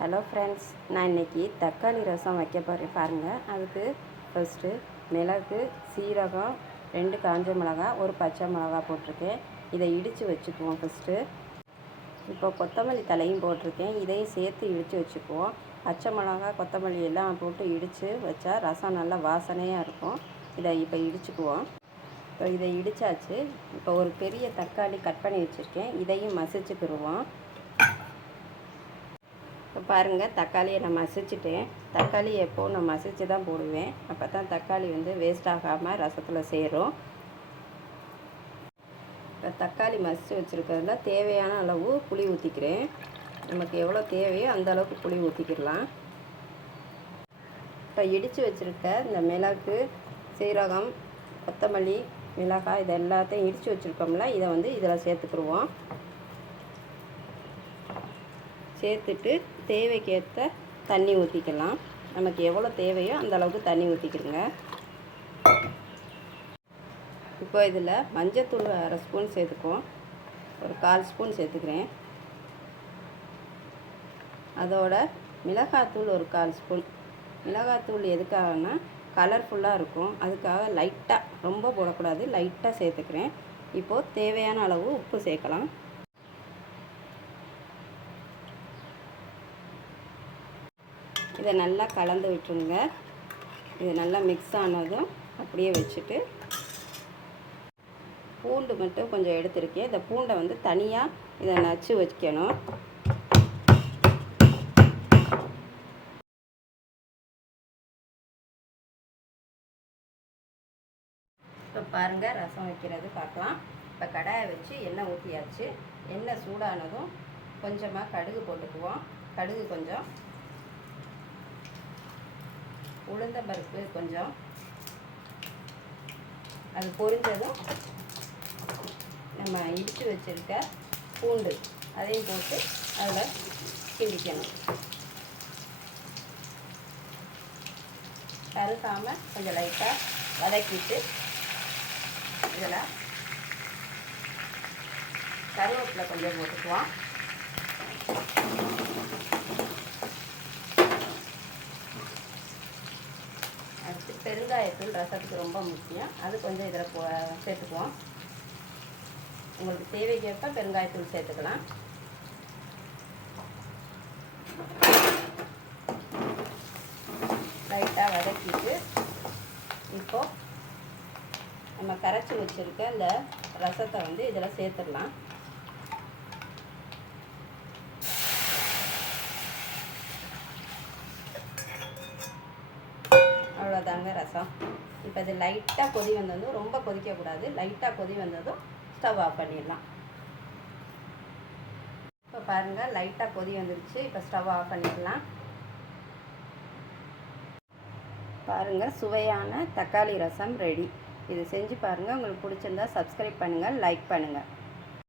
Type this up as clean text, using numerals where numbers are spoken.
Hello friends, நான் இன்றைக்கி தக்காளி ரசம் வைக்க போகிறேன் பாருங்கள். அதுக்கு ஃபஸ்ட்டு மிளகு, சீரகம், 2 காஞ்ச மிளகா, ஒரு பச்சை மிளகா போட்டிருக்கேன். இதை இடித்து வச்சுக்குவோம் ஃபஸ்ட்டு. இப்போ கொத்தமல்லி தலையும் போட்டிருக்கேன், இதையும் சேர்த்து இடித்து வச்சுக்குவோம். பச்சை மிளகா, கொத்தமல்லி எல்லாம் போட்டு இடித்து வச்சா ரசம் நல்லா வாசனையாக இருக்கும். இதை இப்போ இடிச்சுக்குவோம். இப்போ இதை இடித்தாச்சு. இப்போ ஒரு பெரிய தக்காளி கட் பண்ணி வச்சுருக்கேன், இதையும் மசிச்சுக்கிடுவோம். இப்போ பாருங்கள், தக்காளியை நான் மசிச்சுட்டேன். தக்காளி எப்போது நான் மசித்து தான் போடுவேன், அப்போ தான் தக்காளி வேஸ்ட் ஆகாமல் ரசத்தில் சேரும். இப்போ தக்காளி மசித்து வச்சுருக்கிறதுல தேவையான அளவு புளி ஊற்றிக்கிறேன். நமக்கு எவ்வளோ தேவையோ அந்த அளவுக்கு புளி ஊற்றிக்கிடலாம். இப்போ இடித்து வச்சுருக்க இந்த மிளகு, சீரகம், கொத்தமல்லி, மிளகாய் இது எல்லாத்தையும் இடித்து வச்சுருக்கோம்ல, இதை இதில் சேர்த்துக்கிடுவோம். சேர்த்துட்டு தேவைக்கேற்ற தண்ணி ஊற்றிக்கலாம். நமக்கு எவ்வளோ தேவையோ அந்த அளவுக்கு தண்ணி ஊற்றிக்கிடுங்க. இப்போ இதில் மஞ்சத்தூள் 1/2 ஸ்பூன் சேர்த்துக்குவோம். ஒரு 1/4 ஸ்பூன் சேர்த்துக்கிறேன். அதோட மிளகாத்தூள் ஒரு 1/4 ஸ்பூன். மிளகாத்தூள் எதுக்காகனா கலர்ஃபுல்லாக இருக்கும், அதுக்காக லைட்டாக, ரொம்ப போடக்கூடாது, லைட்டாக சேர்த்துக்கிறேன். இப்போது தேவையான அளவு உப்பு சேர்க்கலாம். இதை நல்லா கலந்து விட்டுருங்க. இது நல்லா மிக்ஸ் ஆனதும் அப்படியே வச்சுட்டு பூண்டு மட்டும் கொஞ்சம் எடுத்துருக்கேன். இந்த பூண்டை தனியாக இதை நச்சு வைக்கணும். இப்போ பாருங்கள், ரசம் வைக்கிறது பார்க்கலாம். இப்போ கடாயை வச்சு எண்ணெய் ஊற்றியாச்சு. எண்ணெய் சூடானதும் கொஞ்சமாக கடுகு போட்டுக்குவோம். கடுகு கொஞ்சம், உளுந்தம்பருப்பு கொஞ்சம், அது பொரிஞ்சதும் நம்ம இடித்து வச்சுருக்க பூண்டு அதையும் போட்டு அதில் கிண்டிக்கணும். கருகாமல் கொஞ்சம் லைட்டாக வதக்கிட்டு இதில் கருவேப்பிலை கொஞ்சம் போட்டுக்குவோம். அடுத்து பெருங்காயத்தூள் ரசத்துக்கு ரொம்ப முக்கியம், அது கொஞ்சம் இதில் சேர்த்துக்குவோம். உங்களுக்கு தேவைக்கேற்ப பெருங்காயத்தூள் சேர்த்துக்கலாம். லைட்டாக வதக்கிட்டு இப்போது நம்ம கரைச்சி வச்சுருக்க இந்த ரசத்தை இதில் சேர்த்துடலாம். அவ்வளோதாங்க ரசம். இப்போ இது லைட்டாக கொதி வந்ததும், ரொம்ப கொதிக்கக்கூடாது, லைட்டாக கொதி வந்ததும் ஸ்டவ் ஆஃப் பண்ணிடலாம். இப்போ பாருங்கள், லைட்டாக கொதி வந்துருச்சு. இப்போ ஸ்டவ் ஆஃப் பண்ணிடலாம். பாருங்கள், சுவையான தக்காளி ரசம் ரெடி. இது செஞ்சு பாருங்கள். உங்களுக்கு பிடிச்சிருந்தா சப்ஸ்கிரைப் பண்ணுங்கள், லைக் பண்ணுங்கள்.